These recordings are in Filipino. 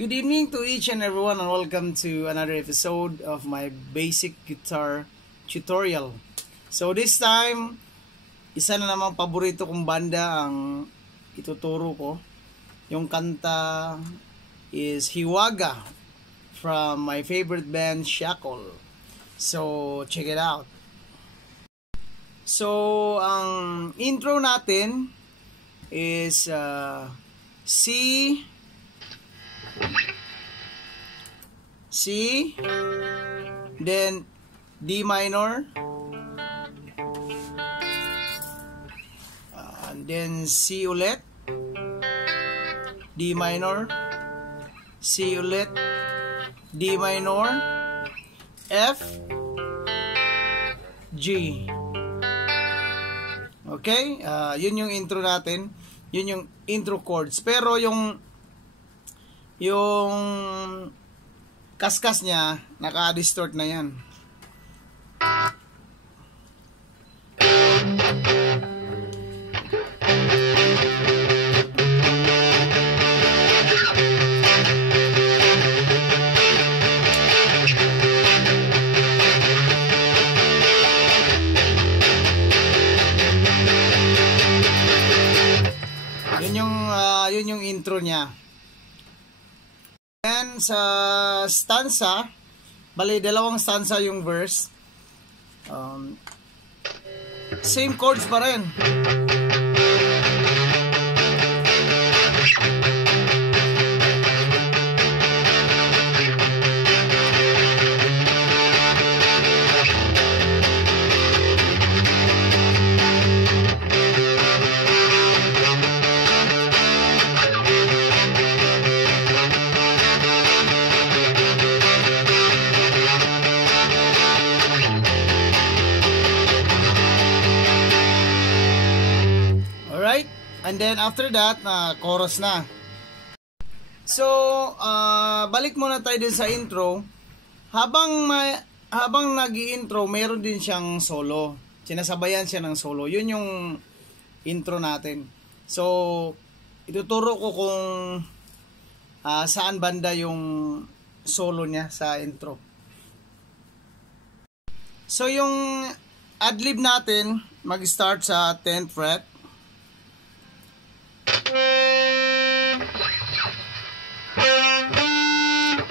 Good evening to each and everyone, and welcome to another episode of my basic guitar tutorial. So this time, isa na namang paborito kong banda ang ituturo ko. Yung kanta is Hiwaga from my favorite band, Shackle. So check it out. So ang intro natin is C, then D minor, and then C ulit, D minor, C ulit, D minor, F, G. Okay, yun yung intro natin, yun yung intro chords. Pero yung kaskas niya, naka-distort na yan. Yun yung intro niya. And sa stanza, bali dalawang stanza yung verse. Same chords pa rin. And then after that, chorus na. So, balik muna tayo din sa intro. Habang nag-i-intro, meron din siyang solo. Sinasabayan siya ng solo. Yun yung intro natin. So, ituturo ko kung saan banda yung solo niya sa intro. So, yung adlib natin, mag-start sa 10th fret.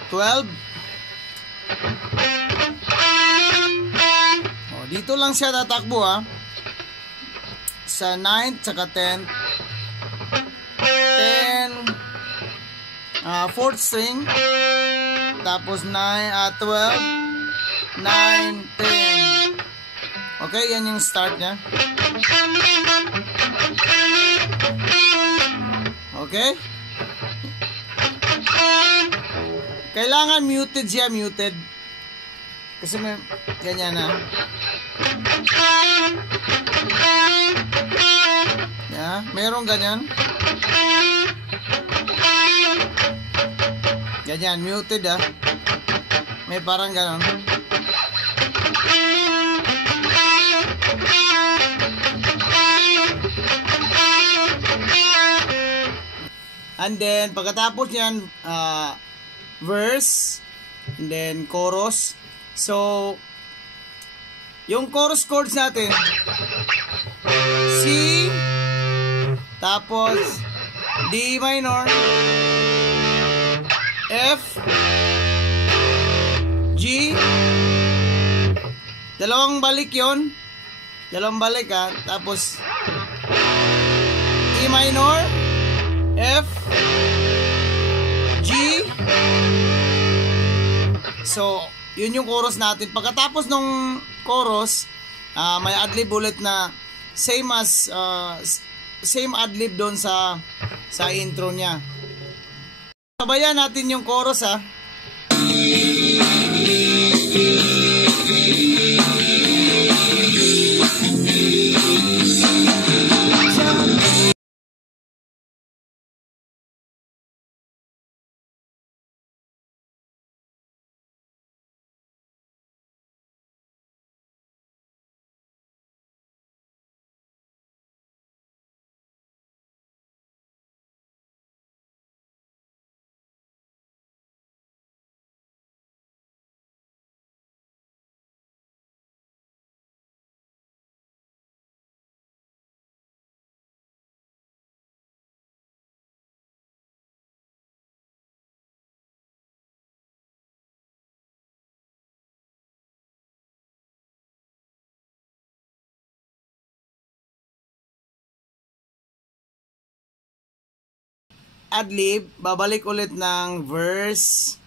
12. Dito lang siya tatakbo sa 9th saka 10th. 4th string, tapos 12, 9, 10. Okay, yan yung start niya. Okay? Kailangan muted siya, muted. Kasi may ganyan na. Yeah, mayroong ganyan. Ganyan, muted May parang ganon. And then, pagkatapos yan, verse, and then chorus. So, yung chorus chords natin, C, tapos D minor, F, G, dalawang balik yon, dalawang balik tapos E minor, F, G. So, yun yung chorus natin. Pagkatapos nung chorus, may adlib ulit na same adlib doon sa intro niya. Sabayan natin yung chorus ad-lib, babalik ulit ng verse.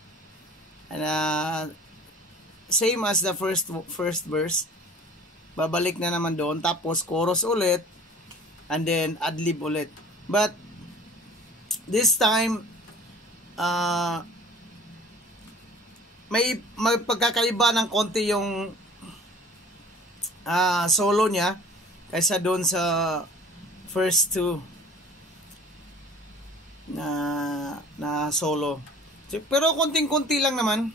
Same as the first verse. Babalik na naman doon. Tapos chorus ulit. And then ad-lib ulit. But this time, may pagkakaiba ng konti yung solo niya kaysa doon sa first two na solo. Pero konting-konti lang naman.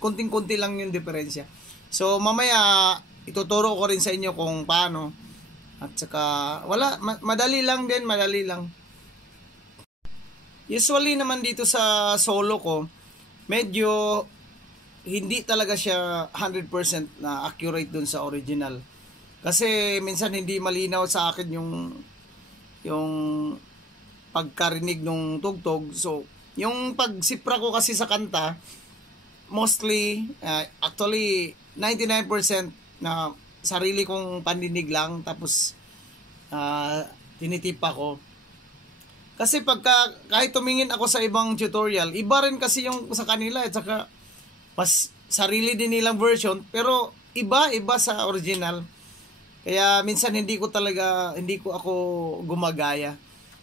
Konting-konti lang yung diferensya. So mamaya ituturo ko rin sa inyo kung paano. At saka madali lang din, madali lang. Usually naman dito sa solo ko, medyo hindi talaga siya 100% na accurate dun sa original. Kasi minsan hindi malinaw sa akin yung pagkarinig ng tugtog. So, yung pagsipra ko kasi sa kanta, mostly, actually 99% na sarili kong pandinig lang, tapos tinitip ako. Kasi kahit tumingin ako sa ibang tutorial, iba rin kasi yung sa kanila at saka mas sarili din nilang version, pero iba sa original. Kaya minsan hindi ko ako gumagaya.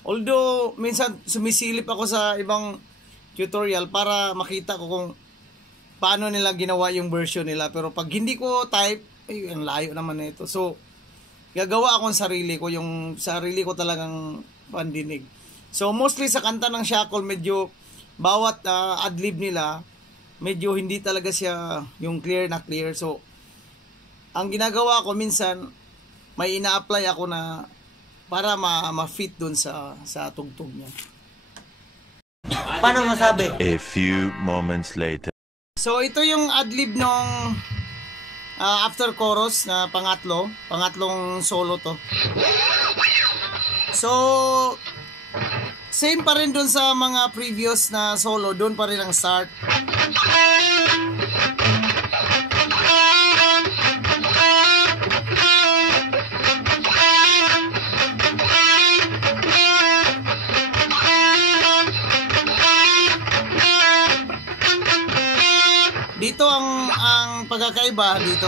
Although minsan sumisilip ako sa ibang tutorial para makita ko kung paano nila ginawa yung version nila, pero pag hindi ko type, ay ang layo naman nito. So gagawa ako ng sarili ko, yung sarili ko talagang pandinig. So mostly sa kanta ng Shackle, medyo bawat adlib nila, medyo hindi talaga siya yung clear na clear. So ang ginagawa ko minsan, may ina-apply ako na para ma-fit dun sa tugtog niya. Paano masabi? A few moments later. So ito yung adlib nung after chorus na pangatlong solo to. So same pa rin dun sa mga previous na solo, dun pa rin ang start. Dito ang pagkakaiba dito.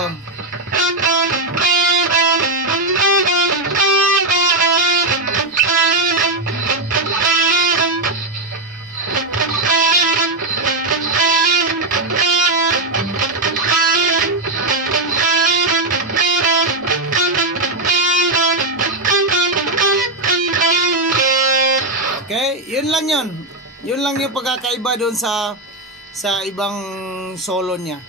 Okay, yun lang yun. Yun lang yung pagkakaiba doon sa ibang solo niya.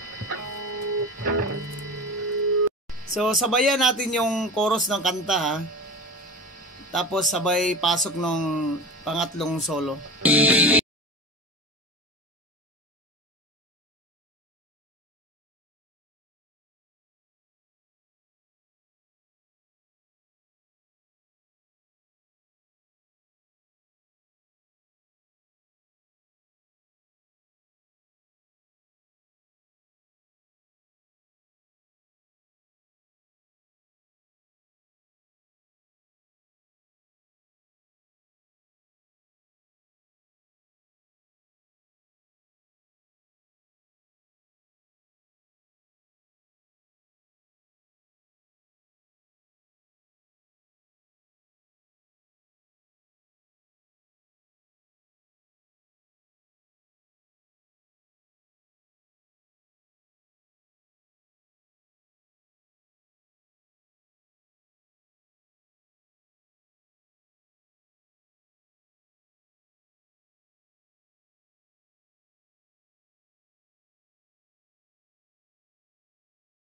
So sabayan natin yung chorus ng kanta ha. Tapos sabay pasok ng pangatlong solo.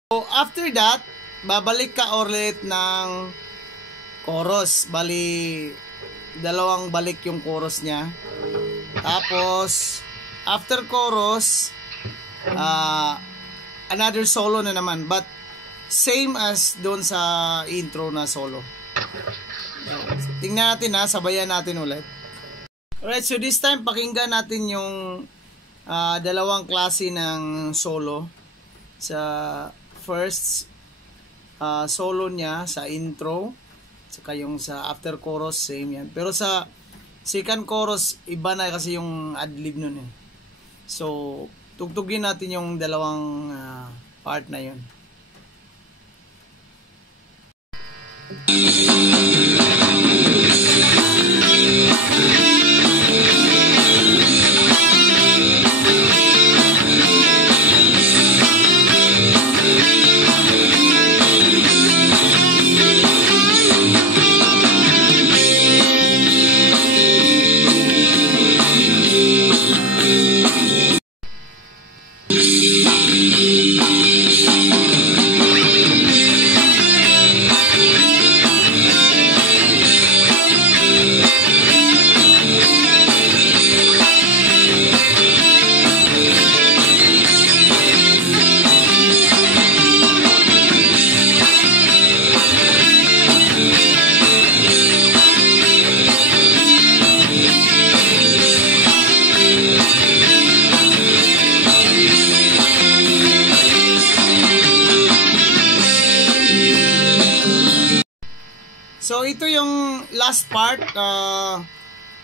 So after that, babalik ka ulit ng chorus. Bali, dalawang balik yung chorus niya. Tapos, after chorus, another solo na naman. But, same as doon sa intro na solo. Tingnan natin ha, sabayan natin ulit. Alright, so this time, pakinggan natin yung dalawang klase ng solo. Sa first solo niya, sa intro, saka yung sa after chorus, same yan. Pero sa second chorus, iba na kasi yung adlib nun eh. So, tugtugin natin yung dalawang part na yun. So ito yung last part,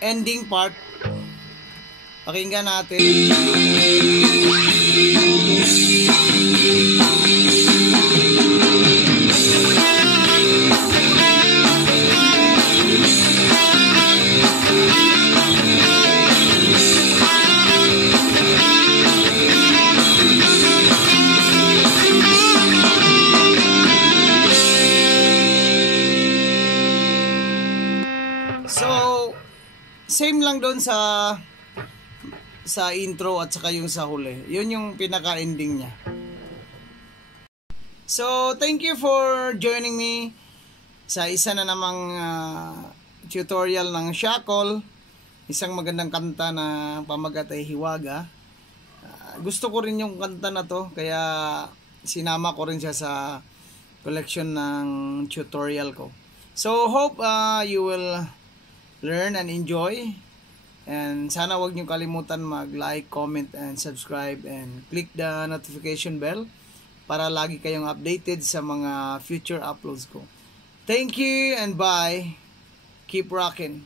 ending part. Pakinggan natin. So, same lang doon sa intro at saka yung sa huli. Yun yung pinaka-ending niya. So, thank you for joining me sa isa na namang tutorial ng Shackle. Isang magandang kanta na pamagat ay Hiwaga. Gusto ko rin yung kanta na to, kaya sinama ko rin siya sa collection ng tutorial ko. So, hope you will learn and enjoy, and sana wag niyo kalimutan mag-like, comment, and subscribe, and click the notification bell para lagi kayong updated sa mga future uploads ko. Thank you and bye. Keep rocking.